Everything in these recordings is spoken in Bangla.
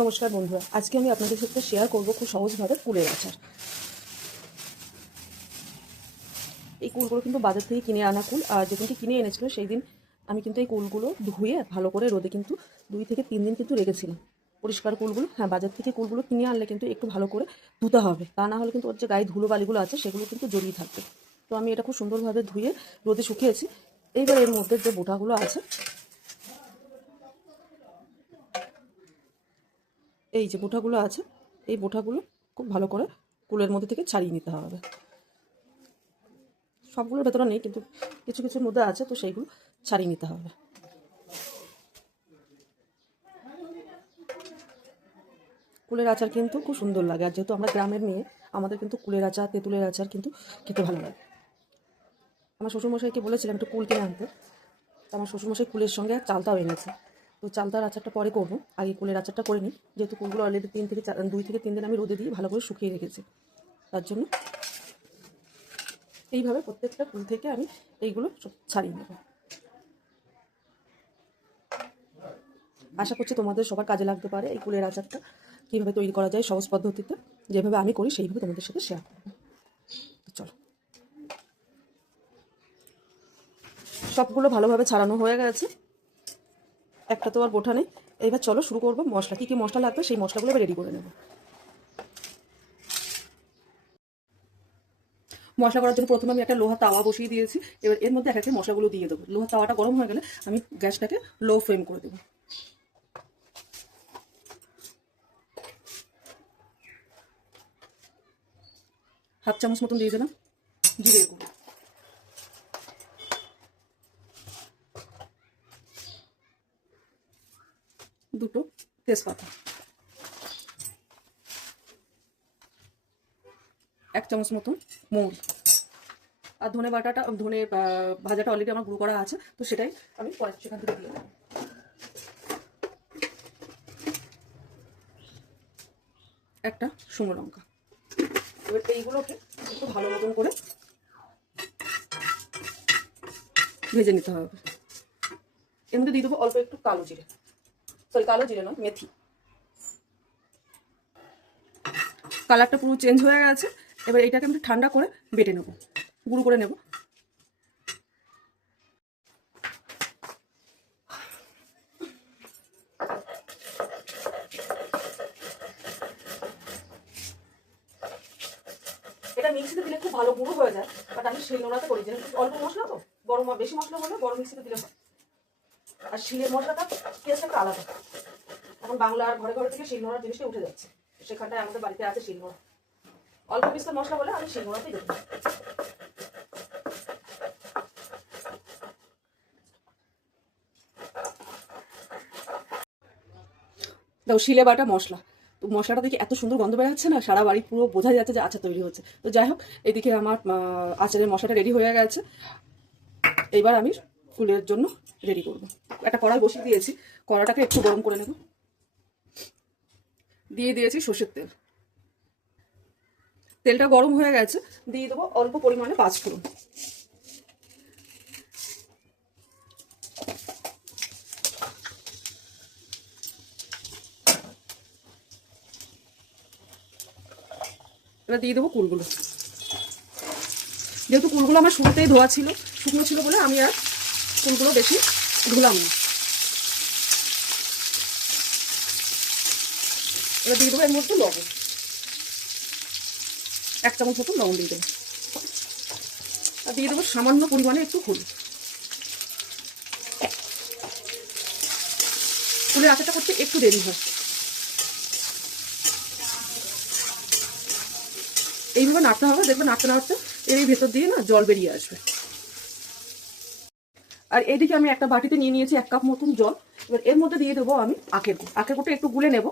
নমস্কার বন্ধুরা, আজকে আমি আপনাদের সাথে শেয়ার করব খুব সহজভাবে কুলের আচার। এই কুলগুলো কিন্তু বাজার থেকে কিনে আনা কুল, আর যেদিনকে কিনে এনেছিল সেই দিন আমি কিন্তু এই কুলগুলো ধুয়ে ভালো করে রোদে কিন্তু 2 থেকে 3 দিন কিন্তু রেখেছিলাম। পরিষ্কার কুলগুলো, হ্যাঁ, বাজার থেকে কুলগুলো কিনে আনলে কিন্তু একটু ভালো করে ধুতে হবে, তা না হলে কিন্তু ওর যে গায়ে ধুলো বালিগুলো আছে সেগুলো কিন্তু জড়িয়ে থাকবে। তো আমি এটা খুব সুন্দরভাবে ধুয়ে রোদে শুকিয়েছি। এইবার এর মধ্যে যে বোটাগুলো আছে, এই যে বোটাগুলো আছে, এই বোটাগুলো খুব ভালো করে কুলের মধ্যে থেকে ছাড়িয়ে নিতে হবে। সবগুলোর ভেতরে নেই, কিন্তু কিছু কিছুর মধ্যে আছে, তো সেইগুলো ছাড়িয়ে নিতে হবে। কুলের আচার কিন্তু খুব সুন্দর লাগে, আর যেহেতু আমরা গ্রামের মেয়ে, আমাদের কিন্তু কুলের আচার, তেঁতুলের আচার কিন্তু খেতে ভালো লাগে। আমার শ্বশুরমশাইকে বলেছিলাম একটু কুল কিনে আনতে, আমার শ্বশুরমশাই কুলের সঙ্গে চালতাও এনেছে। তো চালতার আচারটা পরে করবো, আগে কুলের আচারটা করে নিই, যেহেতু কুলগুলো অলরেডি 2 থেকে 3 দিন আমি রোদে দিয়ে ভালো করে শুকিয়ে রেখেছি। তার জন্য এইভাবে প্রত্যেকটা কুল থেকে আমি এইগুলো সব ছাড়িয়ে নেব। আশা করছি তোমাদের সবার কাজে লাগতে পারে এই কুলের আচারটা। কীভাবে তৈরি করা যায় সহজ পদ্ধতিতে, যেভাবে আমি করি সেইভাবে তোমাদের সাথে শেয়ার করবো। তো চলো, সবগুলো ভালোভাবে ছাড়ানো হয়ে গেছে, একটা তো আর বোঠা নেই। এবার চলো শুরু করবো। মশলা, কী কী মশলা লাগবে সেই মশলাগুলো এবার রেডি করে নেব। মশলা করার জন্য প্রথমে আমি একটা লোহা তাওয়া বসিয়ে দিয়েছি। এবার এর মধ্যে এক একে মশলাগুলো দিয়ে দেবো। লোহা তাওয়াটা গরম হয়ে গেলে আমি গ্যাসটাকে লো ফ্লেম করে দেবো। হাফ চামচ মতন দিয়ে দিলাম জিরে গুঁড়ো, দুটো তেজপাতা, 1 চামচ মতন মৌরি, আর ধনে বাটাটা, ধনে ভাজাটা অলরেডি আমার গুঁড়ো করা আছে, তো সেটাই আমি পরে সেখান থেকে দিয়ে দেবো। একটা শুকনো লঙ্কা। এবার এইগুলোকে একটু ভালো মতন করে ভেজে নিতে হবে। এর মধ্যে দিয়ে দেবো অল্প একটু কালো জিরে, কালো জিরে নয়, মেথি। কালারটা পুরো চেঞ্জ হয়ে গেছে। এবার এইটাকে আমি ঠান্ডা করে বেটে নেব, গুঁড়ো করে নেব। এটা মিক্সিতে দিলে খুব ভালো গুঁড়ো হয়ে যায়, বাট আমি শিলনোড়াতে করি, যেহেতু অল্প মশলা তো, বড় বেশি মশলা হলে বড় মিক্সিতে দিলে হয়। আর শিলের মশলাটা টেস্ট একটা আলাদা। এখন বাংলার ঘরে ঘরে থেকে শিলনোড়ার জিনিসটা উঠে যাচ্ছে, সেখানটায় আমাদের বাড়িতে আছে শিলনোড়া। অল্প বিস্তর মশলা হলে আমি শিলনোড়াতেই দেবো। দাও শিলে বাটা মশলা, তো মশলাটা দেখে এত সুন্দর গন্ধ বেরোচ্ছে না, সারা বাড়ি পুরো বোঝা যাচ্ছে যে আচার তৈরি হচ্ছে। তো যাই হোক, এদিকে আমার আচারের মশলাটা রেডি হয়ে গেছে। এইবার আমি ফুলের জন্য রেডি করব। একটা কড়াই বসিয়ে দিয়েছি, কড়াটাকে একটু গরম করে নেব। দিয়ে দিয়েছি সর্ষের তেল, তেলটা গরম হয়ে গেছে, দিয়ে দেবো অল্প পরিমাণে 5 ফোড়ন। এবার দিয়ে দেবো কুলগুলো। যেহেতু কুলগুলো আমার শুরুতেই ধোয়া ছিল, শুকনো ছিল বলে আমি আর কুলগুলো বেশি ধুলাম না। এবার দিয়ে দেবো এর মধ্যে লবণ, 1 চামচ মতো লবণ দিয়ে দেবো। আর দিয়ে দেবো সামান্য পরিমাণে একটু হলুদ। কুলের আচারটা করতে একটু দেরি হয়। এইভাবে নাড়তে হবে, দেখবে নাড়তে নাড়তে এর এই ভেতর দিয়ে না জল বেরিয়ে আসবে। আর এইদিকে আমি একটা বাটিতে নিয়ে নিয়েছি 1 কাপ মতন জল। এবার এর মধ্যে দিয়ে দেবো আমি আখের গুড়। আখের গুড়টা একটু গুলে নেব,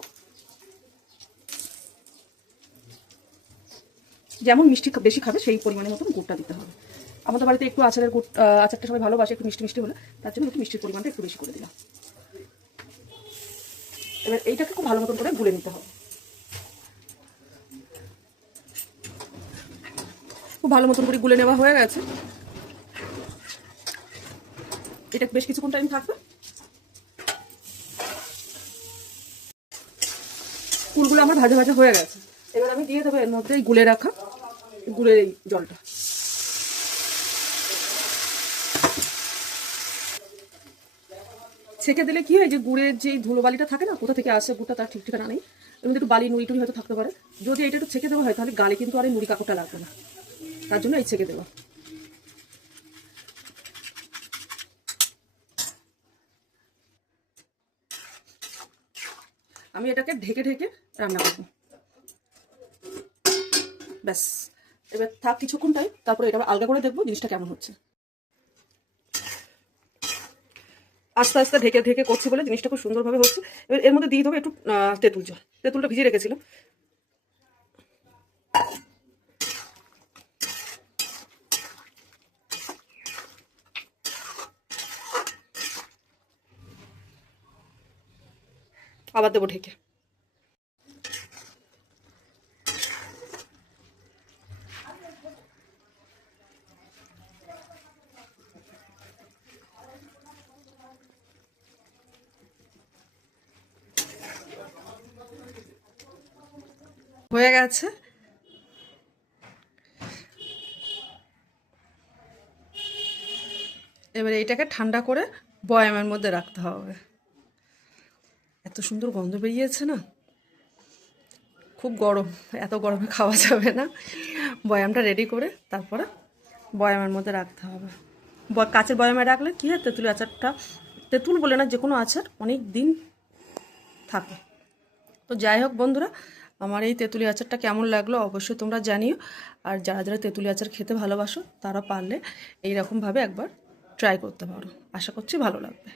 যেমন মিষ্টি বেশি খাবে সেই পরিমাণের মতন গুড়টা দিতে হবে। আমাদের বাড়িতে একটু আচারের গুড়, আচারটা সবাই ভালোবাসে একটু মিষ্টি মিষ্টি হলে, তার জন্য একটু মিষ্টির পরিমাণটা একটু বেশি করে দিলাম। এবার এইটাকে খুব ভালো মতন করে গুলে নিতে হবে। খুব ভালো মতন করে গুলে নেওয়া হয়ে গেছে। এটা বেশ কিছুক্ষণ টাইম থাকবে। কুলগুলো আমার ভাজা ভাজা হয়ে গেছে। এবার আমি দিয়ে দেবো এর মধ্যে এই গুলে রাখা গুড়ের এই জলটা। ছেঁকে দিলে কি হয়, যে গুড়ের যে ধুলোবালিটা থাকে না, কোথা থেকে আসে গুড়টা তার ঠিক ঠিকানা নেই, এর মধ্যে একটু বালি নুড়ি টুড়ি হয়তো থাকতে পারে। যদি এটা একটু ছেঁকে দেওয়া হয় তাহলে গালে কিন্তু আর এই নুড়ি কাপড়টা লাগবে না, তার জন্য এই ছেঁকে দেওয়া। আমি এটাকে ঢেকে ঢেকে রান্না করবো। ব্যাস, এবার থাক কিছুক্ষণ টাইম, তারপরে এটা আলগা করে দেখবো জিনিসটা কেমন হচ্ছে। আস্তে আস্তে ঢেকে ঢেকে করছি বলে জিনিসটা খুব সুন্দরভাবে হচ্ছে। এবার এর মধ্যে দিয়ে দেবো একটু তেঁতুল জল। তেঁতুলটা ভিজিয়ে রেখেছিলাম। আবার দেবো ঢেকে। হয়ে গেছে। এবারে এইটাকে ঠান্ডা করে বয়ামের মধ্যে রাখতে হবে। এত সুন্দর গন্ধ বেরিয়েছে না, খুব গরম, এত গরমে খাওয়া যাবে না। বয়ামটা রেডি করে তারপরে বয়ামের মধ্যে রাখতে হবে। কাঁচের বয়ামে রাখলে কী হয়, তেঁতুল আচারটা, তেঁতুল বলে না যে কোনো আচার অনেক দিন থাকে। তো যাই হোক বন্ধুরা, আমার এই তেঁতুলি আচারটা কেমন লাগলো অবশ্যই তোমরা জানিও। আর যারা যারা তেঁতুলি আচার খেতে ভালোবাসো তারা পারলে এইরকমভাবে একবার ট্রাই করতে পারো, আশা করছি ভালো লাগবে।